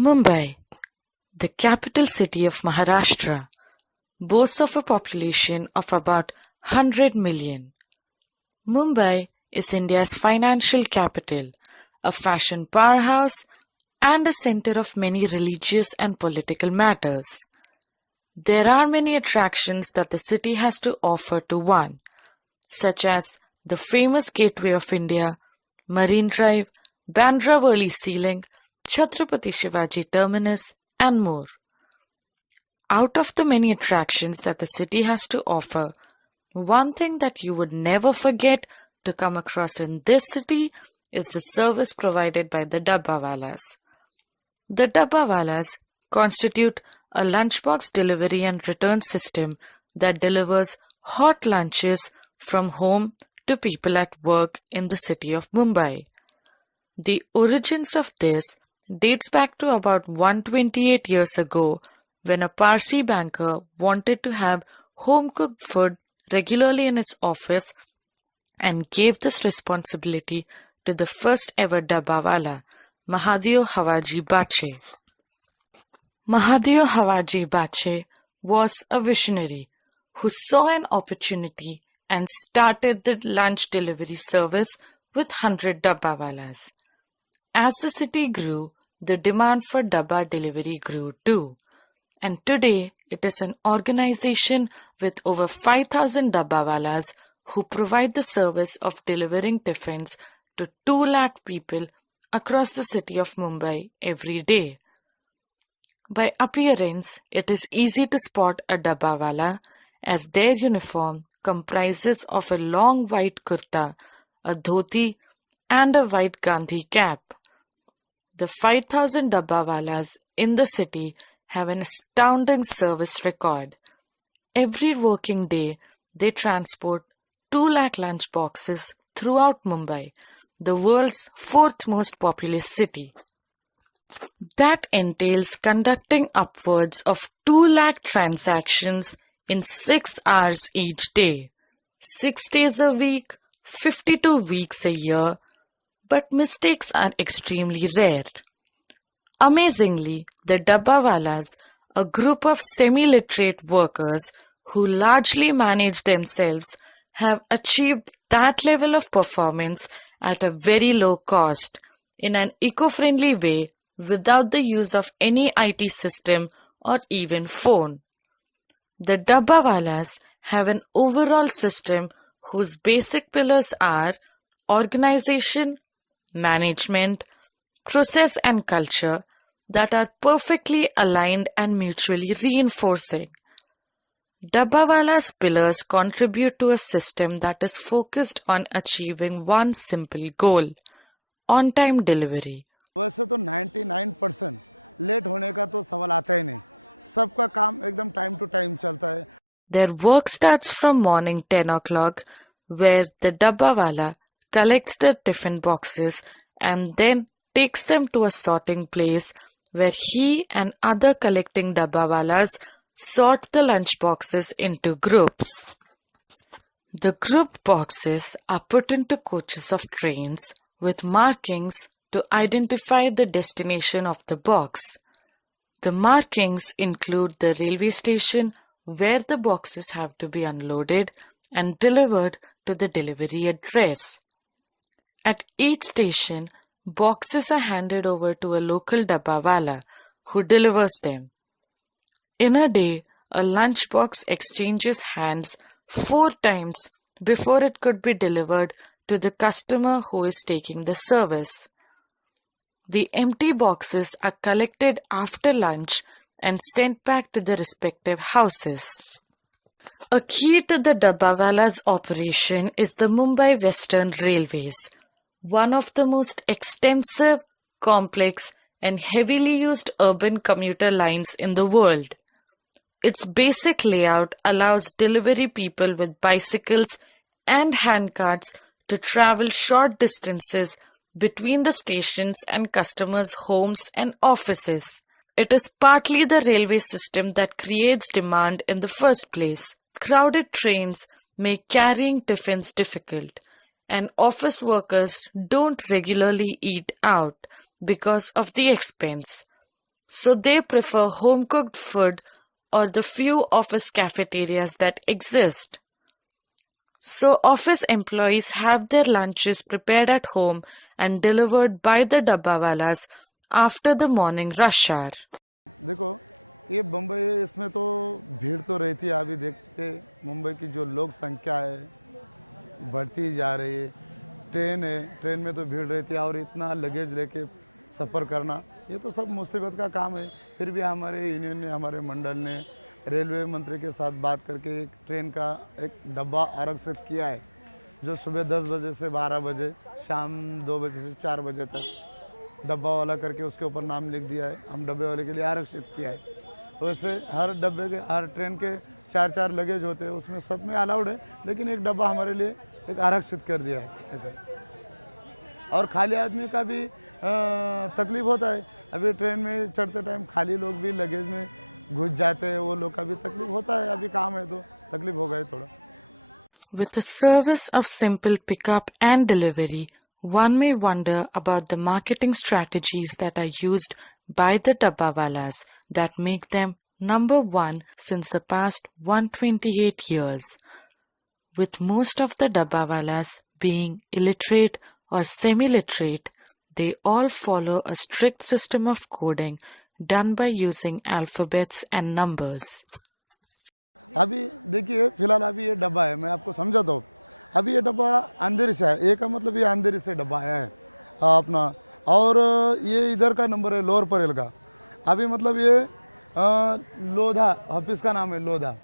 Mumbai, the capital city of Maharashtra, boasts of a population of about 100 million. Mumbai is India's financial capital, a fashion powerhouse, and a center of many religious and political matters. There are many attractions that the city has to offer to one, such as the famous Gateway of India, Marine Drive, Bandra Worli Ceiling, Chhatrapati Shivaji Terminus, and more. Out of the many attractions that the city has to offer, one thing that you would never forget to come across in this city is the service provided by the Dabbawalas. The Dabbawalas constitute a lunchbox delivery and return system that delivers hot lunches from home to people at work in the city of Mumbai. The origins of this dates back to about 128 years ago when a Parsi banker wanted to have home-cooked food regularly in his office and gave this responsibility to the first ever Dabbawala, Mahadev Hawaji Bache. Mahadev Hawaji Bache was a visionary who saw an opportunity and started the lunch delivery service with 100 Dabbawalas. As the city grew, the demand for dabba delivery grew too, and today it is an organization with over 5,000 Dabbawalas who provide the service of delivering tiffins to 2 lakh people across the city of Mumbai every day. By appearance, it is easy to spot a Dabbawala as their uniform comprises of a long white kurta, a dhoti, and a white Gandhi cap. The 5,000 Dabbawalas in the city have an astounding service record. Every working day, they transport 2 lakh lunch boxes throughout Mumbai, the world's 4th most populous city. That entails conducting upwards of 2 lakh transactions in 6 hours each day, 6 days a week, 52 weeks a year, but mistakes are extremely rare. Amazingly, the Dabbawalas, a group of semi-literate workers who largely manage themselves, have achieved that level of performance at a very low cost, in an eco-friendly way, without the use of any IT system or even phone. The Dabbawalas have an overall system whose basic pillars are organization, management, process and culture that are perfectly aligned and mutually reinforcing. Dabbawalas' pillars contribute to a system that is focused on achieving one simple goal: on-time delivery. वैसे तो 99% late होने का तो सवाल आता ही नहीं, सबका काम एकदम टाइम टू टाइम चलता है. Their work starts from morning 10 o'clock, where the Dabbawala collects the tiffin boxes and then takes them to a sorting place where he and other collecting Dabbawalas sort the lunch boxes into groups. The group boxes are put into coaches of trains with markings to identify the destination of the box. The markings include the railway station where the boxes have to be unloaded and delivered to the delivery address. At each station, boxes are handed over to a local Dabbawala who delivers them. In a day, a lunchbox exchanges hands 4 times before it could be delivered to the customer who is taking the service. The empty boxes are collected after lunch and sent back to the respective houses. A key to the Dabbawala's operation is the Mumbai Western Railways, one of the most extensive, complex, and heavily used urban commuter lines in the world. Its basic layout allows delivery people with bicycles and handcarts to travel short distances between the stations and customers' homes and offices. It is partly the railway system that creates demand in the first place. Crowded trains make carrying tiffins difficult, and office workers don't regularly eat out because of the expense. so they prefer home-cooked food or the few office cafeterias that exist. So office employees have their lunches prepared at home and delivered by the Dabbawalas after the morning rush hour. देखो ये बम्बई है, इसमें तो भीड़ तो रहती है। अभी देखते मुंबई की जो लोक संख्या है बढ़ती जा रही है। ट्रेन है, ट्रेन में तो भीड़ रहती है और इतना लगेज लेके सफ़र करना ये तो सब मुसीबत का काम है। फिर भी हमारे यूनियन ने, हमारे मंडल ने रेलवे मंत्री के साथ बात करके एक ट्रेन का एक डब्बा आरक्षित किया है, जो सुबह 10 बजे से 12 बजे, शाम 2 बजे से 4 बजे तक डब्बा वाला करके उसके ऊपर नाम लिख दिया है। हम डब्बे वाले के लिए आरक्षित किया है। वैसे हर डब्बे के, हर ट्रेन के 4-4 लगेज होते हैं, उसमें सब में अलाउड है, लेकिन एक डब्बा हमारे लिए एक आरक्षित कर दिया है ऐसा। और खाली आदमी का भी तकलीफ होता है। अभी ट्रेन में चढ़ते टाइम खाली लोग भी लगेज में घुस जाते हैं, वो लोग का भी तकलीफ होता है। अभी काम है तो तकलीफ होगा ही थोड़ा। With a service of simple pickup and delivery, one may wonder about the marketing strategies that are used by the Dabbawalas that make them number one since the past 128 years. With most of the Dabbawalas being illiterate or semi-literate, they all follow a strict system of coding done by using alphabets and numbers. अभी देखिए फिलहाल अभी ये डब्बा है, मैं आपको समझाता हूँ। अभी ये डब्बा अंधेरी से है, ए का मतलब ये अंधेरी से डब्बा है अपना, और ये इधर का नंबर है लोअर परेल का। अभी मतलब ये लोधा ऑफिस का नाम है लोधा।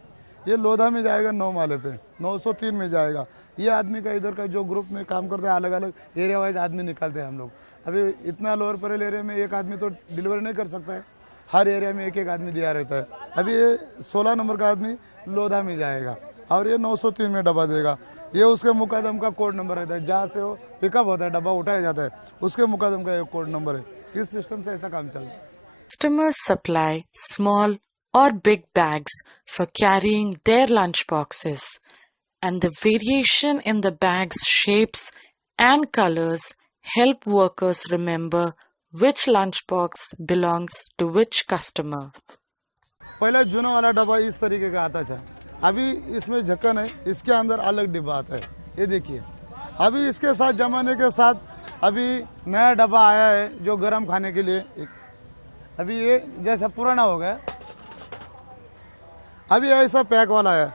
ये लोधा में जाएगा 9 माले पे, 903 में जाएगा। ये आदमी का इधर का जो ग्रुप में काम करते हैं, अलग अलग एरिया वाइज आदमी निकालते हैं हम लोग। अभी इतना लोअर परेल एरिया में एक आदमी तो डिलीवर नहीं कर सकता है, हर एरिया में एक एक आदमी दिया रहता है। अभी ये 16 नंबर का आदमी लोधा में जाएगा और ये 903 में डब्बा देगा। ये उसके मुकदम का कोड नंबर रहता है, जहाँ से वो पिकअप होता है, डब्बा उठाया जाता है, उसके मुकदम का एक कोड नंबर है। इस सिस्टम से ऐसा काम चल रहा है। Customers supply small or big bags for carrying their lunch boxes, and the variation in the bags' shapes and colors help workers remember which lunchbox belongs to which customer. पहले जूना वाला डब्बा इस तरीके का आता था, अभी इसमें ढक्कन है, इसके अंदर अलग डिब्बा आता है। ये देखिए, अभी इसके साथ जमाने के साथ अभी नया डब्बा आया है जो गरम खाने के लिए। अभी ये जैसा पुराना हो गया, अभी ऐसा पैक वाला है।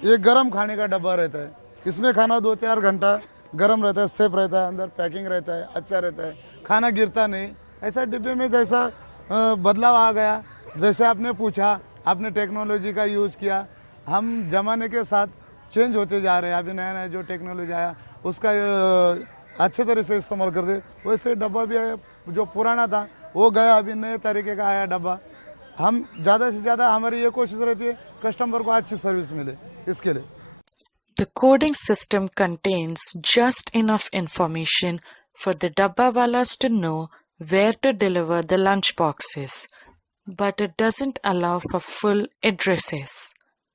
ये गरम खाने का डब्बा रहता है, इसमें खाना 2-4 घंटा गरम रहता है, सेफ रहता है, अंदर पैकिंग रहता है, अच्छा रहता है, खाना गिरता नहीं। ऐसा डिब्बे में जैसा बदलाव आ गया, जैसे आपने पूछा, आपने टेक्नोलॉजी का यूज़ किया, हम ज़माने के साथ चेंज होते जा रहे हैं। अभी नया नया जो टेक्नोलॉजी आया उसका अच्छे तरह से इस्तेमाल करते। वैसे डब्बा भी जो पुराना था वो गया, अभी नए तरीके का आया डब्बा। हम ज़्यादा से ज़्यादा हमारी ये कोशिश रहती है कस्टमर को अच्छी सर्विस मिले, इसके लिए। The coding system contains just enough information for the Dabbawalas to know where to deliver the lunch boxes, but it doesn't allow for full addresses.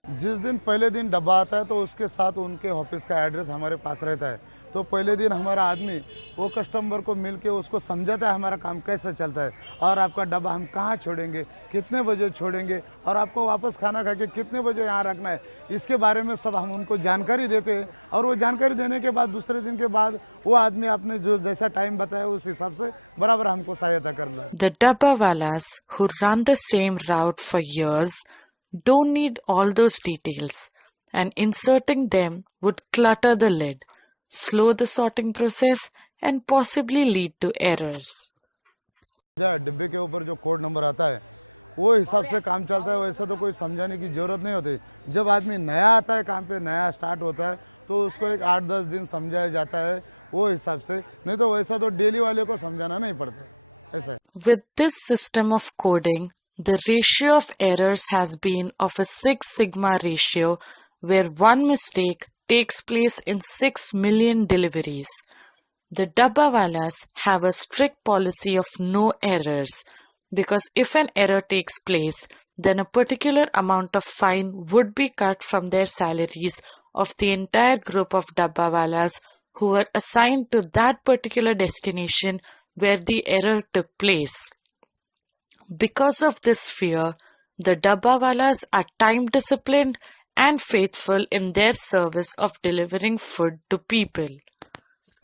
जिस दिन पहले दिन डब्बा आता है तो उसके साथ उनके ऑफिस का एड्रेस हमारे पास रहता है। तो पहले दिन हमारा आदमी वो कस्टमर को मिल के उसको समझाता है हमारा काम कैसे चलता है, और आपका डब्बा हम कहाँ छोड़ेंगे, कितने बजे छोड़ेंगे, और आपको वापस खाना खा के कितने बजे यहाँ रखना है, इसके बारे में सब हम उनको जानकारी देते हैं। और वो जानकारी देने के बाद दूसरे दिन के बाद वो आदमी आपने जो जैसा टाइम बताया उस हिसाब से बराबर हमको सहायता कर रहा है। The Dabbawalas who run the same route for years don't need all those details, and inserting them would clutter the lid, slow the sorting process, and possibly lead to errors. डिब्बे के ऊपर जो कोड नंबर आता है वो हिसाब से काम चलता है। वैसा तो कोई समझाने की ज़रूरत नहीं होती। जब आदमी नया आता है काम पे, नया स्टार्ट होता है, तो उसको एक 8-10 दिन समझाया जाता है वो हिसाब से, नहीं तो वैसा तो डेली वाले को समझाना नहीं पड़ता। ऐसा है। With this system of coding, the ratio of errors has been of a 6 sigma ratio, where one mistake takes place in 6 million deliveries. The Dabbawalas have a strict policy of no errors, because if an error takes place, then a particular amount of fine would be cut from their salaries of the entire group of Dabbawalas who were assigned to that particular destination where the error took place. Because of this fear, the Dabbawalas are time-disciplined and faithful in their service of delivering food to people.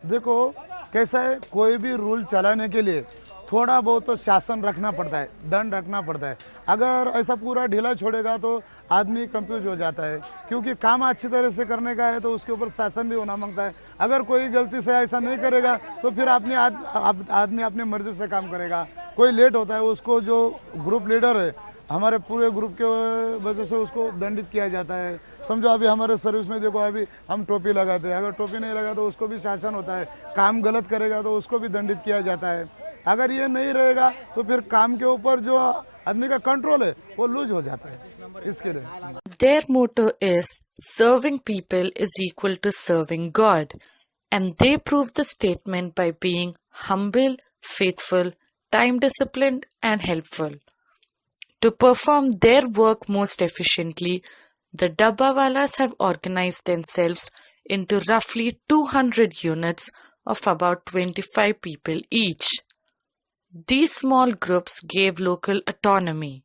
देखो कैसा है, कोई भी rule चलाने के लिए थोड़ा बहुत तो शासन रखना पड़ता है, दंड रखना पड़ता है। अगर ऐसा पूरा ढीला छोड़ेगा तो आदमी कंफ्यूज हो जाता है, क्योंकि काम अच्छी तरह से करने का है तो उसके ऊपर शासन भी होना मांगता है। अगर कोई गलती से ऐसा नहीं करेगा तो फिर आदमी अपनी मर्जी से काम करेगा। कोई लेट होता है उसको जो ग्रुप लीडर है हमारे पूरे ग्रुप के वजह से उसको दंडित किया जाता है। समझो अभी हमारे सर्विस में देखो, अभी हम टोपी लगाते हैं, अगर टोपी नहीं लगा तो उसको भी शासन होता है। काम गलत करेगा तो उसको भी दंडित किया जाता है। अगर ये नहीं रहेगा तो फिर काम के ऊपर जो आदमी का कंट्रोल है वो लूज हो जाता है। इसके लिए Their motto is serving people is equal to serving God, and they prove the statement by being humble, faithful, time-disciplined, and helpful. To perform their work most efficiently, the Dabbawalas have organized themselves into roughly 200 units of about 25 people each. These small groups gave local autonomy.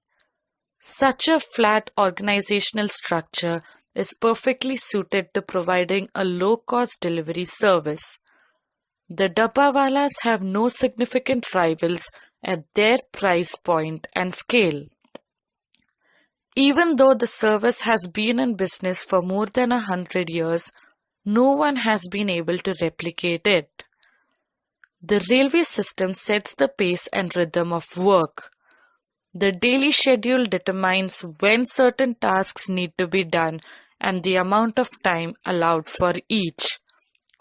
Such a flat organizational structure is perfectly suited to providing a low-cost delivery service. The Dabbawalas have no significant rivals at their price point and scale. Even though the service has been in business for more than 100 years, no one has been able to replicate it. The railway system sets the pace and rhythm of work. The daily schedule determines when certain tasks need to be done and the amount of time allowed for each.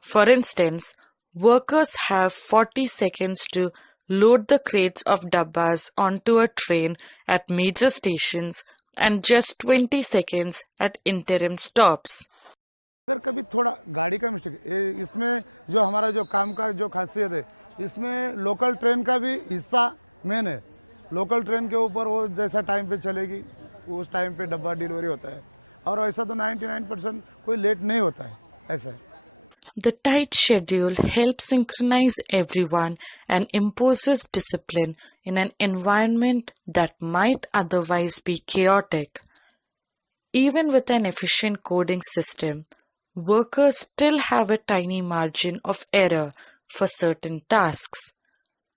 For instance, workers have 40 seconds to load the crates of dabbas onto a train at major stations and just 20 seconds at interim stops. अगर कभी थोड़ा गाड़ी का mistake, इसमें जो हमारा जो काम का जो खासियत है, इसमें लोकल ट्रेन का भी हिस्सा मेन है। लोकल ट्रेन के ऊपर वो जैसा टाइम पे चलेगी उस टाइम पे डब्बा डिलीवरी होता है, और ऐसा तो 99% कोई लेट नहीं होता है। ऐसा है। The tight schedule helps synchronize everyone and imposes discipline in an environment that might otherwise be chaotic. Even with an efficient coding system, workers still have a tiny margin of error for certain tasks.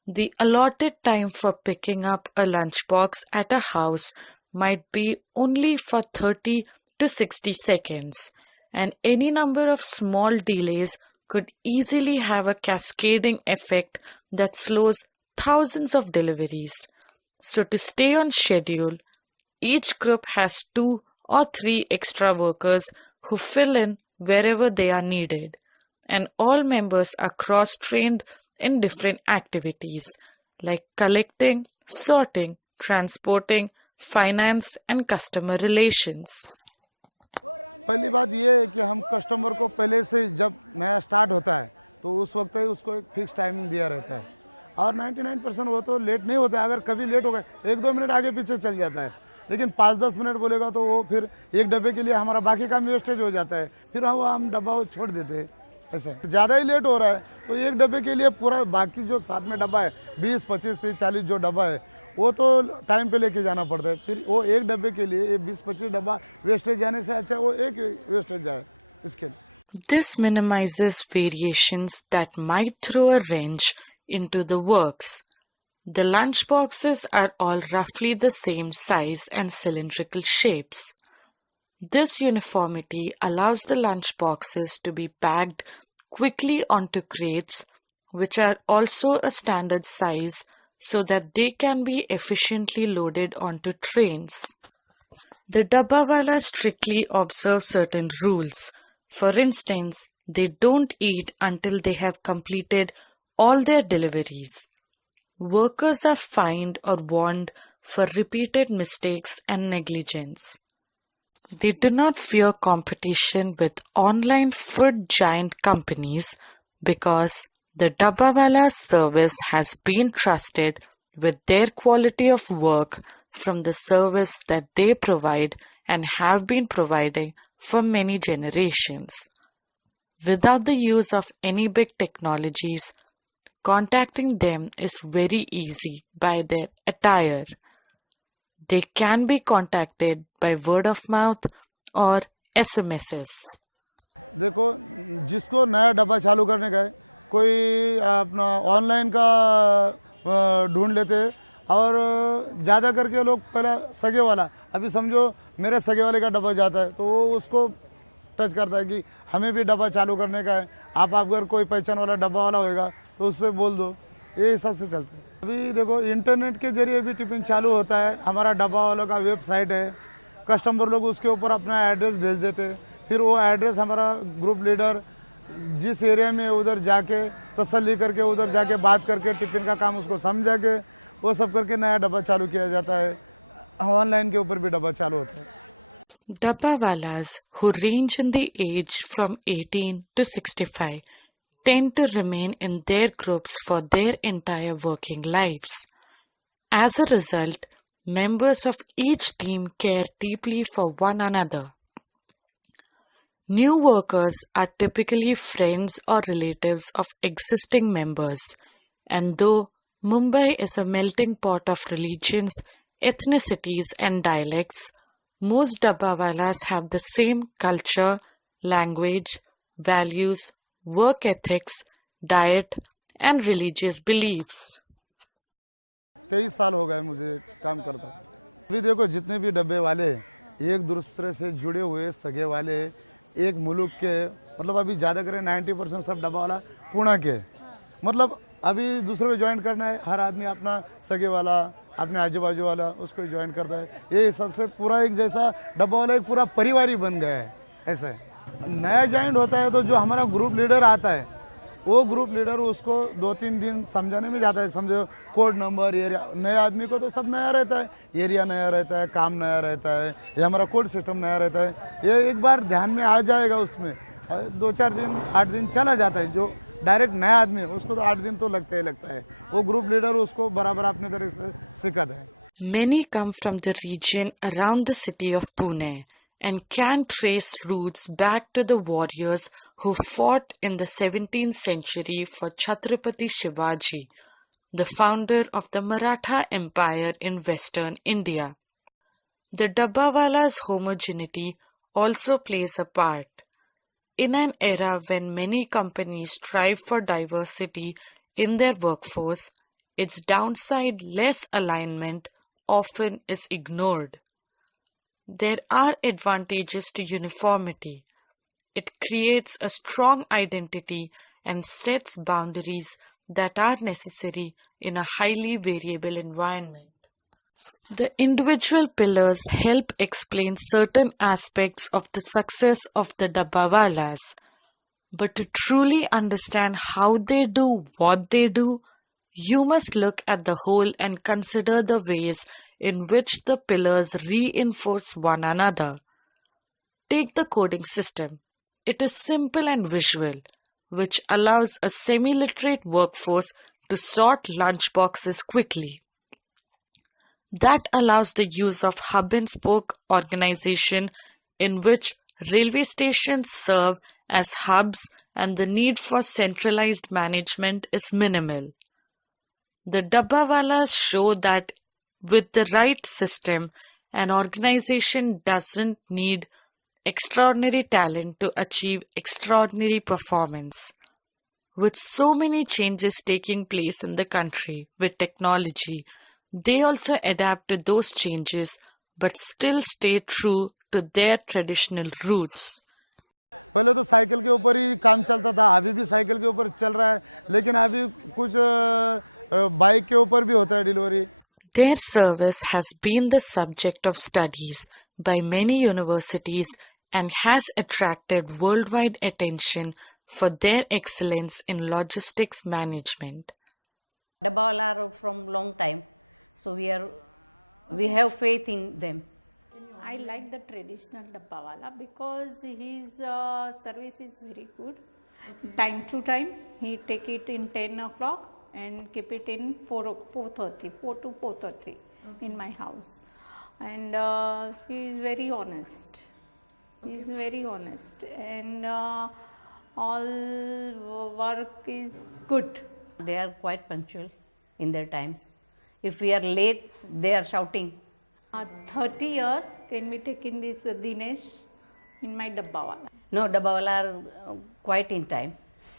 The allotted time for picking up a lunchbox at a house might be only for 30 to 60 seconds, and any number of small delays could easily have a cascading effect that slows thousands of deliveries. So to stay on schedule, each group has 2 or 3 extra workers who fill in wherever they are needed, and all members are cross-trained in different activities like collecting, sorting, transporting, finance, and customer relations. पहली बात ये है कि हम customer को पहले से जब नया स्टार्ट होता है तो उस वक्त ही उसको एक फिक्स टाइमिंग दिया रहता है, और 99% वो तो लेट नहीं होता है। अगर कभी लेट हो गए 1-2 मिनट आगे पीछे चल जाता है, लेकिन 5-10 मिनट बोलेगा तो वो फिर एक डब्बे के लिए हमारा बाकी काम वेस्टेज हो जाता है, फिर हम डब्बा वो छोड़ देते हैं। ऐसा ज़्यादा ही लेट हो रहा है तो एक डब्बे के लिए पूरा बाकी जो साथ में डब्बा है 20, 25, 30, 40 जो डब्बा है वो तो टाइम पे लेके जाना पड़ता है। फिर वो एक डब्बे के लिए 20-25 डब्बा वेस्टेज जाने से अच्छा वो एक वेस्टेज जाए इसके लिए। This minimizes variations that might throw a wrench into the works. The lunchboxes are all roughly the same size and cylindrical shapes. This uniformity allows the lunchboxes to be packed quickly onto crates, which are also a standard size, so that they can be efficiently loaded onto trains. The Dabbawalas strictly observe certain rules. For instance, they don't eat until they have completed all their deliveries. Workers are fined or warned for repeated mistakes and negligence. They do not fear competition with online food giant companies because the Dabbawala's service has been trusted with their quality of work from the service that they provide and have been providing for many generations. Without the use of any big technologies, contacting them is very easy by their attire. They can be contacted by word of mouth or SMSs. देखो, जिसको नया डब्बा चालू करने का है, कोई अपना ऑनलाइन का ढूंढ लेते हैं। और ज़्यादा करके लोग पहला सगे वाला, अभी समझो मेरे सगे वाले का डब्बा जाता है तो वो उसको टच करता है कि हमें भी डब्बा चालू करने का है, आप अगर कोई पहचान वाला डब्बा वाला होएगा तो उससे बोल दो। ये हिसाब से चलता है। अभी देखो, इंटरनेट के जरिए भी टिफिन चालू होता है। हमारा डब्बा वालों का वेबसाइट है, कस्टमर लोग उसके ऊपर अपना एड्रेस भेज देते हैं, फिर वो एड्रेस हमारा ग्रुप लीडर जिस एरिया में उधर जाके तसल्ली करके उधर जाके बात करके टिफिन का काम उसको समझा के वो सब करके नया डब्बा चालू किया जाता है। ऑनलाइन के ऊपर भी डब्बा चालू होता है। Dabbawalas, who range in the age from 18 to 65, tend to remain in their groups for their entire working lives. As a result, members of each team care deeply for one another. New workers are typically friends or relatives of existing members, and though Mumbai is a melting pot of religions, ethnicities, and dialects, most Dabbawalas have the same culture, language, values, work ethics, diet, and religious beliefs. 23 साल हो गए मुझे काम करता। अभी देखो, जितने भी डब्बे वाले एक दूसरे से जुड़े हुए सगे वाले एक मुल्क के, मतलब अभी ज़्यादा करें 90% सब डब्बा वाला पुणे के। मतलब अभी दूसरे को ज्वाइन करना है, हर आदमी अपना सगे वाला अपने आजू बाजू वाला उसको ज्वाइन करता है। ये सबसे पूरा एक जैसा डब्बा वाला एक पूरा परिवार ही बन गया है। ऐसे नया ज्वाइन होता है तो जो हमारा ग्रुप लीडर आता है, वो ग्रुप लीडर उसको 2-3 दिन समझाने में जाता है। समझो कोड नंबर, एरिया, नए आदमी को तो सब नया रहता है, एरिया नया रहता है, काम नया रहता है, ये हमारा कोड सिस्टम नया रहता है। ये एक बार ध्यान में आ जाएगा, उसमें 2-4 दिन 8 दिन चला जाता है। जो डायरेक्ट नया आदमी है उसको तो 8 दिन तो लगता है। वो ग्रुप लीडर उसको बराबर अपने तरह से सिखाता है। Many come from the region around the city of Pune and can trace roots back to the warriors who fought in the 17th century for Chhatrapati Shivaji, the founder of the Maratha Empire in western India. The Dabbawalas' homogeneity also plays a part. In an era when many companies strive for diversity in their workforce, its downside, less alignment, often is ignored. There are advantages to uniformity. It creates a strong identity and sets boundaries that are necessary in a highly variable environment. The individual pillars help explain certain aspects of the success of the Dabbawalas, but to truly understand how they do what they do, you must look at the whole and consider the ways in which the pillars reinforce one another. Take the coding system. It is simple and visual, which allows a semi-literate workforce to sort lunchboxes quickly. That allows the use of hub-and-spoke organization in which railway stations serve as hubs and the need for centralized management is minimal. The Dabbawalas show that with the right system, an organization doesn't need extraordinary talent to achieve extraordinary performance. With so many changes taking place in the country with technology, they also adapt to those changes but still stay true to their traditional roots. पहले तो cycle के ऊपर ही काम चलता था, अभी भी cycle के ऊपर चल रहा है, लेकिन अभी कुछ बाइक के ऊपर भी होता है delivery. Their service has been the subject of studies by many universities and has attracted worldwide attention for their excellence in logistics management. Dabbawala are from long time, so we have faith in them. I like the traditional Dabbawala because his service is very good. Time to time, he take it in 10 o'clock and keep it in 4:30, 4 to 4:30 in my house. And he is very honest. He is very honest, and all work is good. They are quite punctual in their times. If we are late, they are shouting 30 years can be taken this Dinesh in my Dabbawala. No, Dabbawala are quite in time.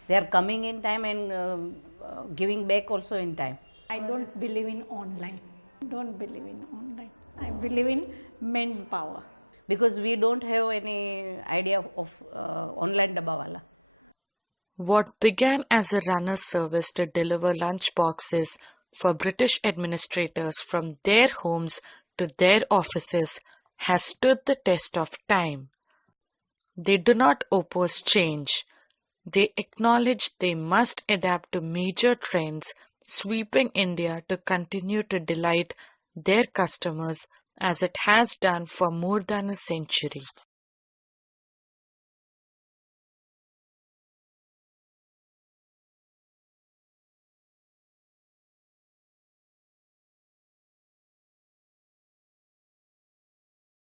They are coming in time and giving back also in time. I don't believe in online. Don't believe in online. I believe in manpower. Because we don't have any idea of online Dabbawala. What began as a runner service to deliver lunch boxes for British administrators from their homes to their offices has stood the test of time. They do not oppose change. They acknowledge they must adapt to major trends sweeping India to continue to delight their customers as it has done for more than a century.